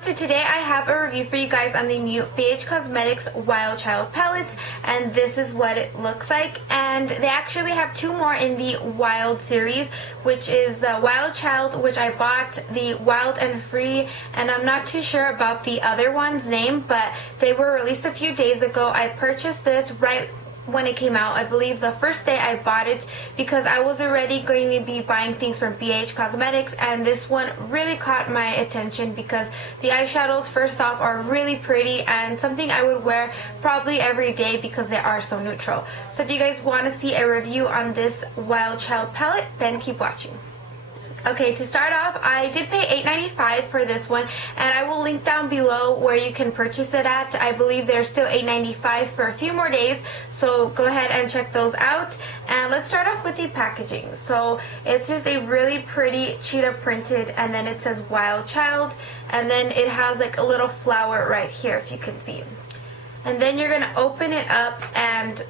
So today I have a review for you guys on the new BH Cosmetics Wild Child palette, and this is what it looks like. And they actually have two more in the Wild series, which is the Wild Child, which I bought, the Wild and Free, and I'm not too sure about the other one's name, but they were released a few days ago. I purchased this right when it came out. I believe the first day I bought it because I was already going to be buying things from BH Cosmetics, and this one really caught my attention because the eyeshadows, first off, are really pretty and something I would wear probably every day because they are so neutral. So if you guys want to see a review on this Wild Child palette, then keep watching. Okay, to start off, I did pay $8.95 for this one, and I will link down below where you can purchase it at. I believe they're still $8.95 for a few more days, so go ahead and check those out. And let's start off with the packaging. So it's just a really pretty cheetah printed, and then it says Wild Child, and then it has like a little flower right here if you can see. And then you're going to open it up, and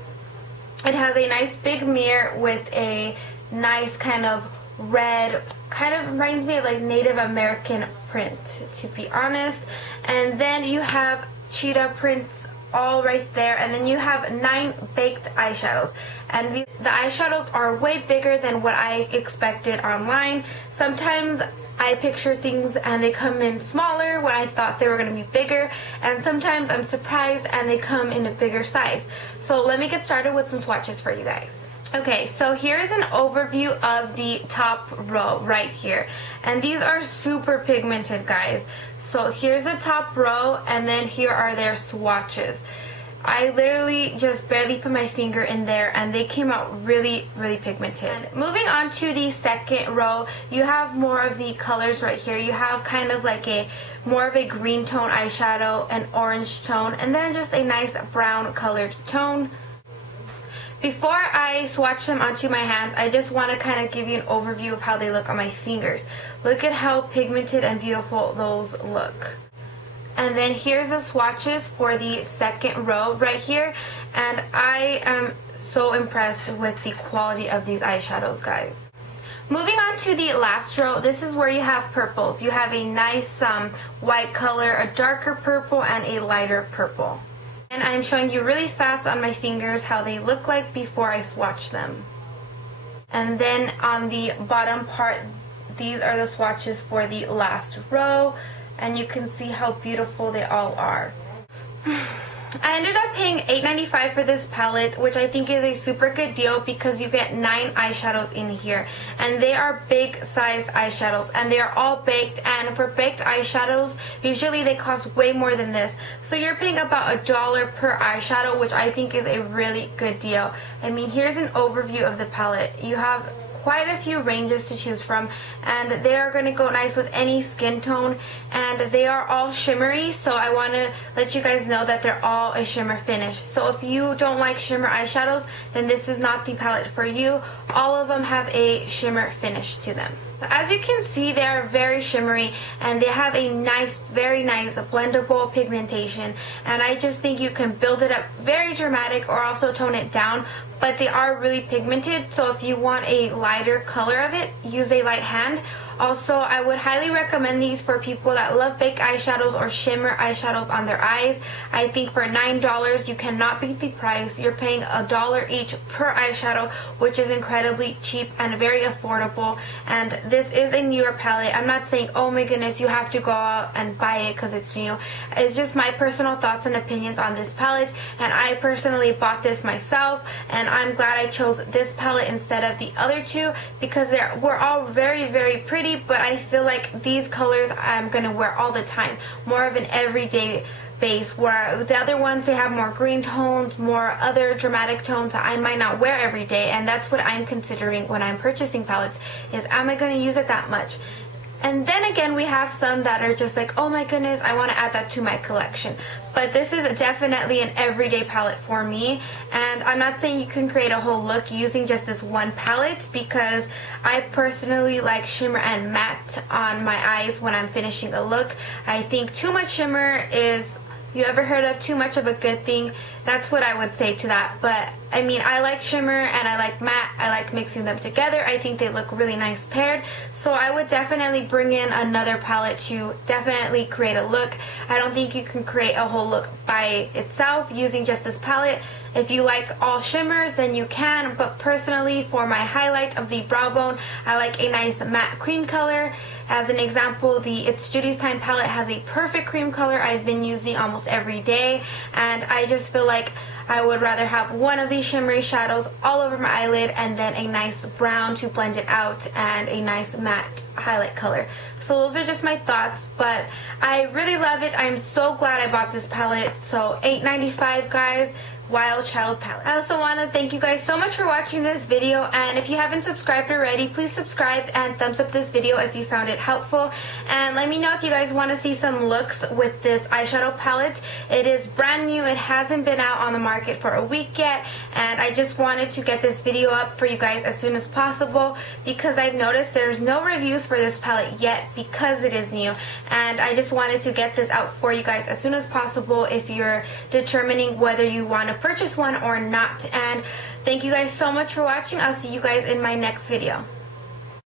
it has a nice big mirror with a nice kind of red, kind of reminds me of like Native American print, to be honest. And then you have cheetah prints all right there, and then you have 9 baked eyeshadows, and the eyeshadows are way bigger than what I expected online. Sometimes I picture things and they come in smaller when I thought they were going to be bigger, and sometimes I'm surprised and they come in a bigger size. So let me get started with some swatches for you guys. Okay, so here's an overview of the top row right here, and these are super pigmented, guys. So here's the top row, and then here are their swatches. I literally just barely put my finger in there, and they came out really, really pigmented. And moving on to the second row, you have more of the colors right here. You have kind of like a more of a green tone eyeshadow, an orange tone, and then just a nice brown colored tone. Before I swatch them onto my hands, I just want to kind of give you an overview of how they look on my fingers. Look at how pigmented and beautiful those look. And then here's the swatches for the second row right here, and I am so impressed with the quality of these eyeshadows, guys. Moving on to the last row, this is where you have purples. You have a nice white color, a darker purple, and a lighter purple. And I'm showing you really fast on my fingers how they look like before I swatch them. And then on the bottom part, these are the swatches for the last row, and you can see how beautiful they all are. I ended up paying $8.95 for this palette, which I think is a super good deal because you get 9 eyeshadows in here, and they are big size eyeshadows, and they are all baked. And for baked eyeshadows, usually they cost way more than this, so you're paying about $1 per eyeshadow, which I think is a really good deal. I mean, here's an overview of the palette. You have quite a few ranges to choose from, and they are going to go nice with any skin tone, and they are all shimmery, so I want to let you guys know that they're all a shimmer finish. So if you don't like shimmer eyeshadows, then this is not the palette for you. All of them have a shimmer finish to them. So as you can see, they are very shimmery, and they have a nice, very nice blendable pigmentation, and I just think you can build it up very dramatic or also tone it down, but they are really pigmented, so if you want a lighter color of it, use a light hand. Also, I would highly recommend these for people that love baked eyeshadows or shimmer eyeshadows on their eyes. I think for $9, you cannot beat the price. You're paying $1 each per eyeshadow, which is incredibly cheap and very affordable. And this is a newer palette. I'm not saying, oh my goodness, you have to go out and buy it because it's new. It's just my personal thoughts and opinions on this palette, and I personally bought this myself, and I'm glad I chose this palette instead of the other two because they were all very, very pretty, but I feel like these colors I'm going to wear all the time, more of an everyday base, where with the other ones they have more green tones, more other dramatic tones that I might not wear every day, and that's what I'm considering when I'm purchasing palettes, is am I going to use it that much? And then again, we have some that are just like, oh my goodness, I want to add that to my collection. But this is definitely an everyday palette for me. And I'm not saying you can create a whole look using just this one palette, because I personally like shimmer and matte on my eyes when I'm finishing a look. I think too much shimmer is, you ever heard of too much of a good thing? That's what I would say to that. But I mean, I like shimmer and I like matte. I like mixing them together. I think they look really nice paired. So I would definitely bring in another palette to definitely create a look. I don't think you can create a whole look by itself using just this palette. If you like all shimmers, then you can, but personally, for my highlight of the brow bone, I like a nice matte cream color. As an example, the It's Judy's Time palette has a perfect cream color I've been using almost every day, and I just feel like I would rather have one of these shimmery shadows all over my eyelid and then a nice brown to blend it out and a nice matte highlight color. So those are just my thoughts, but I really love it. I'm so glad I bought this palette. So $8.95, guys. Wild Child palette. I also want to thank you guys so much for watching this video, and if you haven't subscribed already, please subscribe and thumbs up this video if you found it helpful, and let me know if you guys want to see some looks with this eyeshadow palette. It is brand new. It hasn't been out on the market for a week yet, and I just wanted to get this video up for you guys as soon as possible because I've noticed there's no reviews for this palette yet because it is new, and I just wanted to get this out for you guys as soon as possible if you're determining whether you want to purchase one or not. And thank you guys so much for watching. I'll see you guys in my next video.